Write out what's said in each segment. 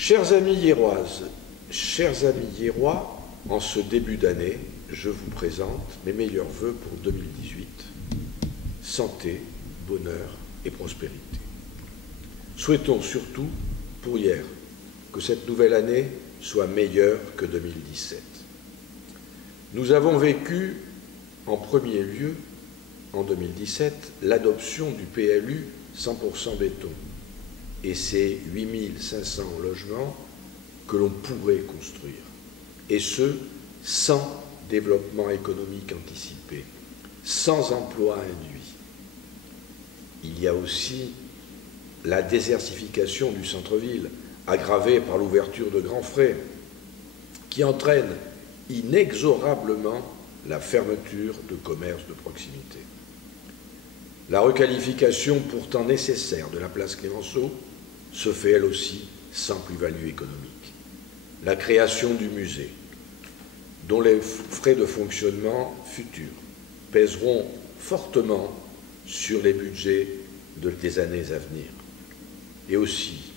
Chers amis hiéroises, chers amis hiérois, en ce début d'année, je vous présente mes meilleurs vœux pour 2018. Santé, bonheur et prospérité. Souhaitons surtout, pour hier, que cette nouvelle année soit meilleure que 2017. Nous avons vécu, en premier lieu, en 2017, l'adoption du PLU 100% béton et ces 8500 logements que l'on pourrait construire, et ce, sans développement économique anticipé, sans emploi induit. Il y a aussi la désertification du centre-ville, aggravée par l'ouverture de grands frais, qui entraîne inexorablement la fermeture de commerces de proximité. La requalification pourtant nécessaire de la place Clémenceau se fait elle aussi sans plus-value économique. La création du musée, dont les frais de fonctionnement futurs pèseront fortement sur les budgets des années à venir. Et aussi,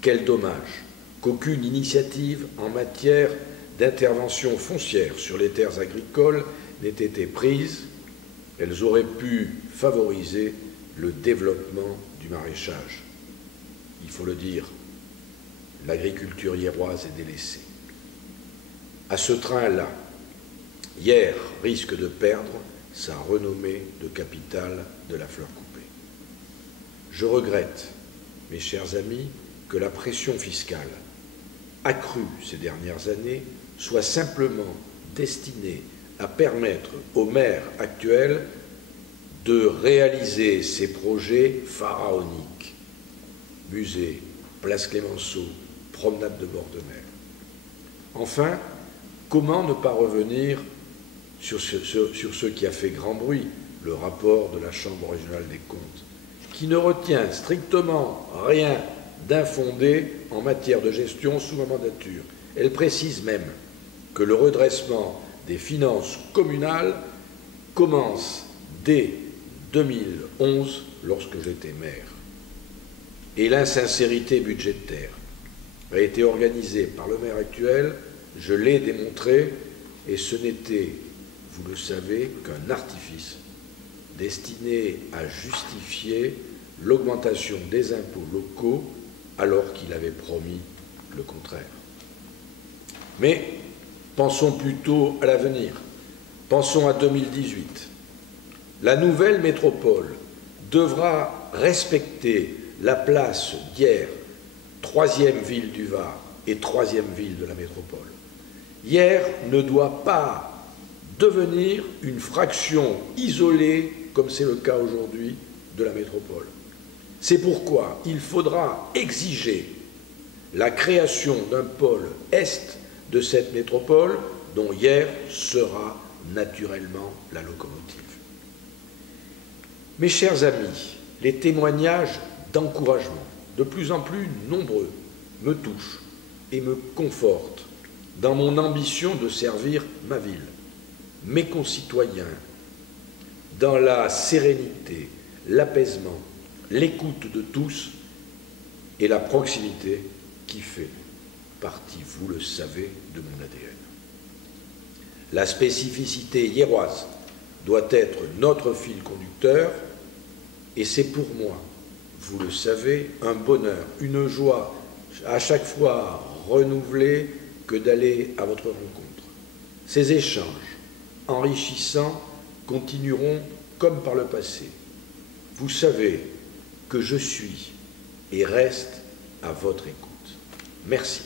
quel dommage qu'aucune initiative en matière d'intervention foncière sur les terres agricoles n'ait été prise. Elles auraient pu favoriser le développement du maraîchage. Il faut le dire, l'agriculture hiéroise est délaissée. À ce train-là, Hier risque de perdre sa renommée de capitale de la fleur coupée. Je regrette, mes chers amis, que la pression fiscale, accrue ces dernières années, soit simplement destinée à permettre aux maires actuels de réaliser ces projets pharaoniques. Musée, place Clémenceau, promenade de bord de mer. Enfin, comment ne pas revenir sur ce qui a fait grand bruit, le rapport de la Chambre régionale des comptes, qui ne retient strictement rien d'infondé en matière de gestion sous ma mandature. Elle précise même que le redressement des finances communales commence dès 2011, lorsque j'étais maire. Et l'insincérité budgétaire a été organisée par le maire actuel, je l'ai démontré, et ce n'était, vous le savez, qu'un artifice destiné à justifier l'augmentation des impôts locaux alors qu'il avait promis le contraire. Mais pensons plutôt à l'avenir. Pensons à 2018. La nouvelle métropole devra respecter la place d'hier, troisième ville du Var et troisième ville de la métropole. Hier ne doit pas devenir une fraction isolée, comme c'est le cas aujourd'hui, de la métropole. C'est pourquoi il faudra exiger la création d'un pôle est de cette métropole dont hier sera naturellement la locomotive. Mes chers amis, les témoignages d'encouragement, de plus en plus nombreux, me touchent et me confortent dans mon ambition de servir ma ville, mes concitoyens, dans la sérénité, l'apaisement, l'écoute de tous et la proximité qui fait partie, vous le savez, de mon ADN. La spécificité hiéroise doit être notre fil conducteur et c'est pour moi, vous le savez, un bonheur, une joie à chaque fois renouvelée que d'aller à votre rencontre. Ces échanges enrichissants continueront comme par le passé. Vous savez que je suis et reste à votre écoute. Merci.